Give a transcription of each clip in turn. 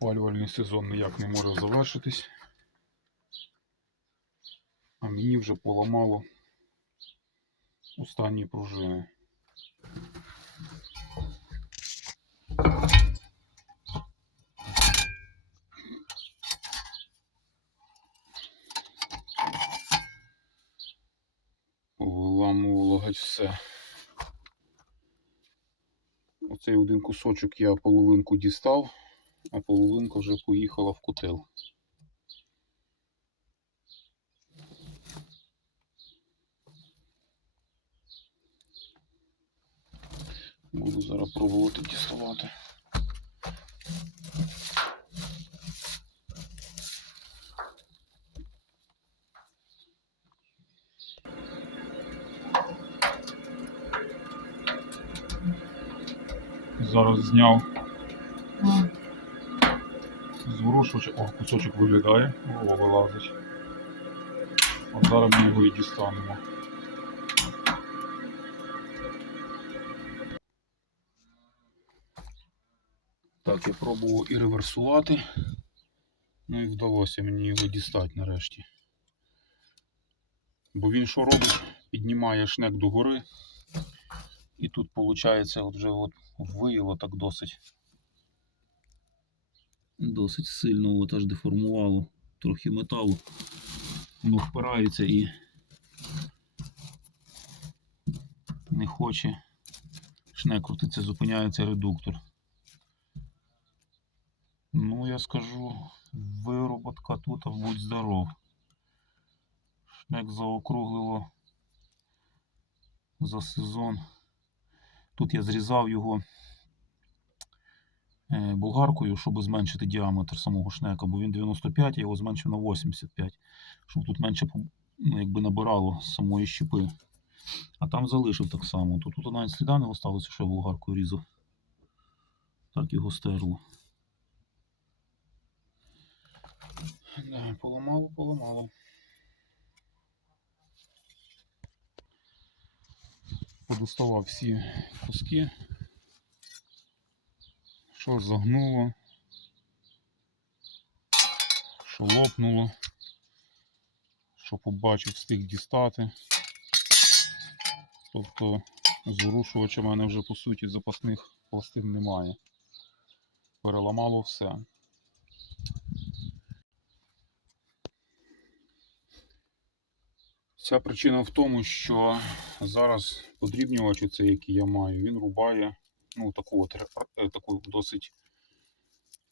Опалювальний сезон ніяк не може завершитись. А мені вже поламало останні пружини. Виламувало геть все. Оцей один кусочок я половинку дістав, а половинка вже поїхала в котел. Буду зараз пробувати діставати. Зараз зняв зворушувач. О, кусочок виглядає, о, вилазить. От зараз ми його і дістанемо. Так, я пробував і реверсувати. Ну і вдалося мені його дістати нарешті. Бо він що робить? Піднімає шнек догори. І тут виходить, от вже от вияло так досить. Досить сильно от аж деформувало трохи металу. Воно впирається і не хоче. Шнек крутиться, зупиняється редуктор. Ну, я скажу, вироботка тут, будь здоров. Шнек заокруглило за сезон. Тут я зрізав його болгаркою, щоб зменшити діаметр самого шнека, бо він 95, я його зменшив на 85, щоб тут менше ну, якби набирало самої щепи. А там залишив так само. Тут, тут навіть сліда не осталося, що я болгаркою різав. Так його стерло. Да, поламало, поламало. Подоставав всі куски. Що загнуло, що лопнуло, що побачив, встиг дістати. Тобто зворушувача в мене вже по суті запасних пластин немає. Переламало все. Вся причина в тому, що зараз подрібнювач, оцей, який я маю, він рубає ну, таку, от, е, таку досить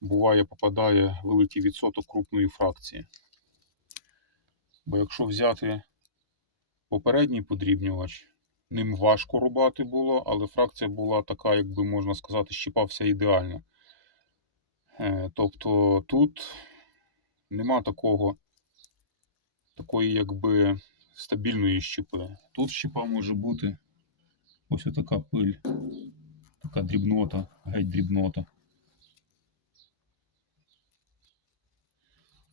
буває, попадає великий відсоток крупної фракції. Бо якщо взяти попередній подрібнювач, ним важко рубати було, але фракція була така, як би можна сказати, щіпався ідеально. Е, Тобто тут нема такого, такої якби стабільної щепи. Тут щепа може бути ось така пиль, така дрібнота, геть дрібнота.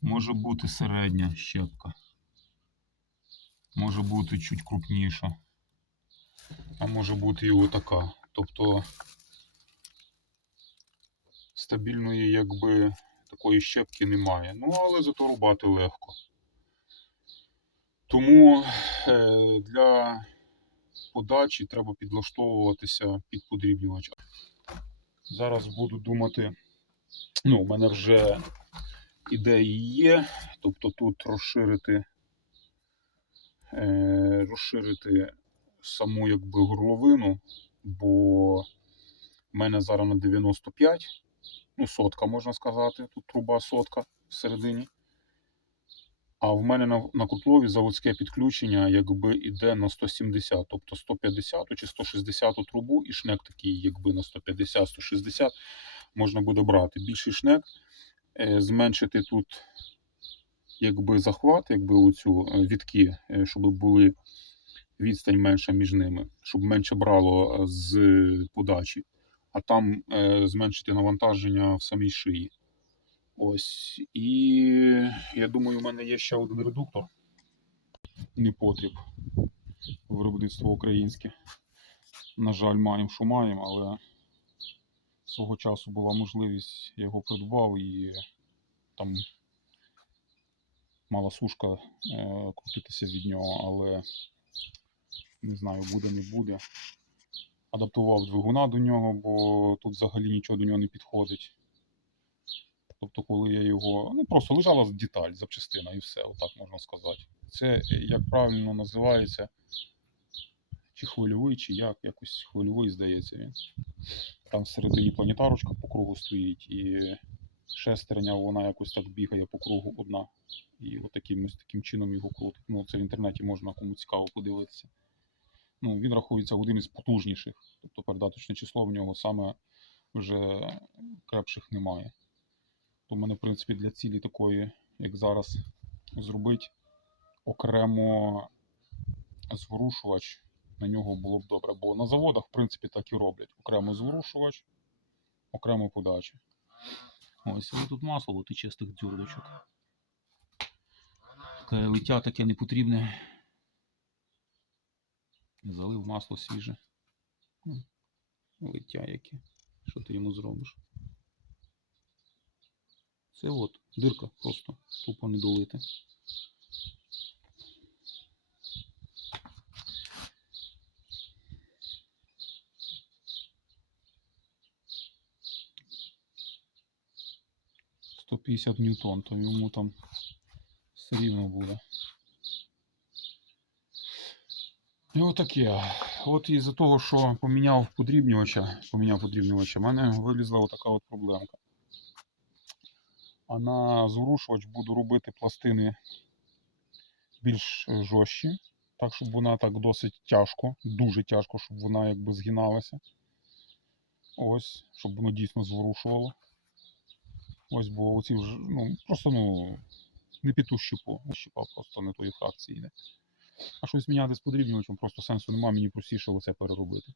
Може бути середня щепка. Може бути чуть крупніша. А може бути і отака. Тобто стабільної якби такої щепки немає. Ну, але зато рубати легко. Тому е, для подачі треба підлаштовуватися під подрібнювач. Зараз буду думати, ну, у мене вже ідеї є, тобто тут розширити, е, розширити саму якби горловину, бо в мене зараз на 95, ну, сотка можна сказати, тут труба сотка всередині. А в мене на, на котлові заводське підключення якби іде на 170, тобто 150 чи 160 трубу, і шнек такий, якби на 150-160 можна буде брати. Більший шнек, е, зменшити тут якби захват, якби оцю е, відки, е, щоб були відстань менша між ними, щоб менше брало з подачі, а там зменшити навантаження в самій шиї. Ось. І я думаю, у мене є ще один редуктор. Непотріб. Виробництво українське. На жаль, маємо, що маємо, але свого часу була можливість, я його придбав і там мала сушка е, крутитися від нього, але не знаю, буде, не буде. Адаптував двигуна до нього, бо тут взагалі нічого до нього не підходить. Тобто, коли я його. Ну, просто лежала деталь, запчастина і все, отак можна сказати. Це, е, як правильно називається, чи хвильовий, чи як, якось хвильовий, здається він. Там всередині планетарочка по кругу стоїть, і шестерня, вона якось так бігає по кругу одна. І от таким, таким чином його крутить. Ну, це в інтернеті можна кому цікаво подивитися. Ну, він рахується один із потужніших. Тобто передаточне число в нього саме вже крепших немає. В мене, в принципі, для цілі такої, як зараз, зробити окремо зворушувач на нього було б добре. Бо на заводах, в принципі, так і роблять. Окремо зворушувач, окремо подача. Ось, але тут масло тече з тих дзюрдочок. Таке лиття таке непотрібне. Залив масло свіже. Лиття яке. Що ти йому зробиш? Це от дирка просто тупо не долити. Сто п'ятдесят ньютон, то йому там все рівно буде. І отаке. От із-за того, що поміняв подрібнювача, поміняв подрібнювача, в мене вилізла отака от проблемка. А на зворушувач буду робити пластини більш е, жорсткі, так, щоб вона так досить тяжко, дуже тяжко, щоб вона якби згиналася. Ось, щоб воно дійсно зворушувало. Ось, бо оці вже, ну, просто ну, не під ту щупу, щупа просто не тої фракції йде. А щось міняти з подрібнювачем просто сенсу немає, мені простіше оце переробити.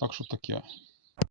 Так що таке.